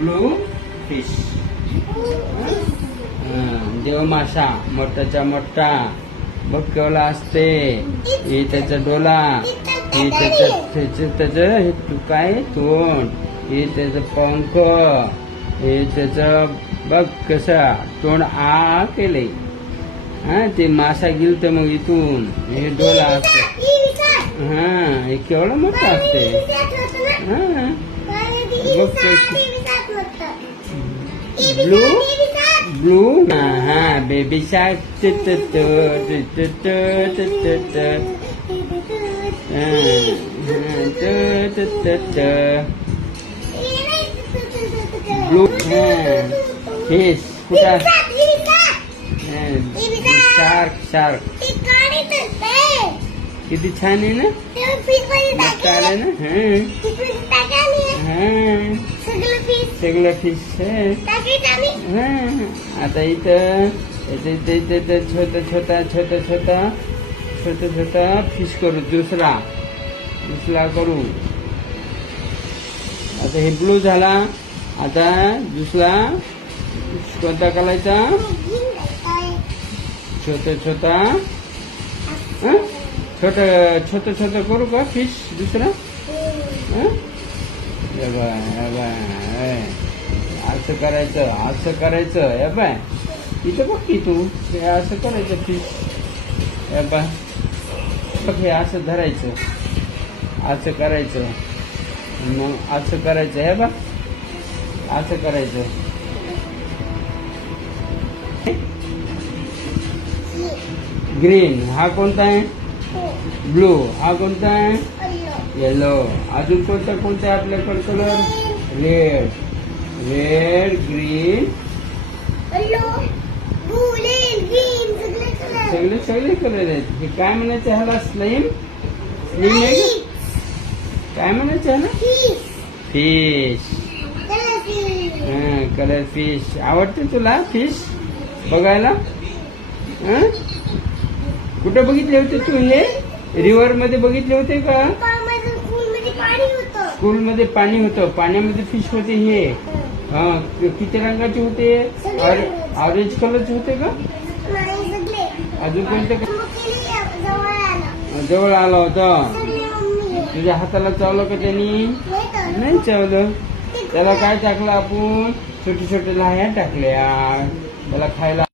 Blue fish. देव मासा मोठाच्या मोठा बघ केवढा असते. हे त्याचा डोला, हे त्याच हे काय तोंड, हे त्याच पंख, हे त्याच बघ कसा तोंड आ केले. हा ते मासा गेल तर मग इथून हे डोला असते. हा हे केवढा मोठा असते. हा ब्लू ब्लू हा बेबी शार्क. ब्लू फिश कुठं शार्क शार्क किती छान आहे ना. आहे ना. सगळं फिश आहे. आता इथं छोटा छोटा छोटा छोटा छोटा छोटा फिश करू. दुसरा करू. आता हे ब्लू झाला. आता दुसरा कोणता करायचा. छोटा छोटा छोटा छोटा करू का फिश दुसरा. असं करायचं या बाय इथं बघ की तू हे असं करायचं फिश. या बाय बघ हे असं धरायचं, असं करायचं, मग असं करायचं. हे बघ असं करायचं. ग्रीन हा कोणता आहे. ब्लू हा कोणता आहे. येलो. अजून कोणता आहे आपल्याकडे कलर. रेड ग्रीन सगळे कलर आहेत. हे काय म्हणायचं ह्याला. स्लाईम आहे काय म्हणायचं ह्याला. फिश. Colour fish. आवडते तुला फिश बघायला. कुठं बघितले होते तू हे. रिव्हर मध्ये बघितले होते का. स्कूल मध्ये पाणी होतं. पाण्यामध्ये फिश होते हे. किती रंगाचे होते. ऑरेंज कलरचे होते का. अजून कोणते जवळ आला होता. तुझ्या हाताला चावलं का त्यांनी. नाही चावलं. त्याला काय टाकलं आपण. छोटे छोटे लाह्या टाकल्या त्याला खायला.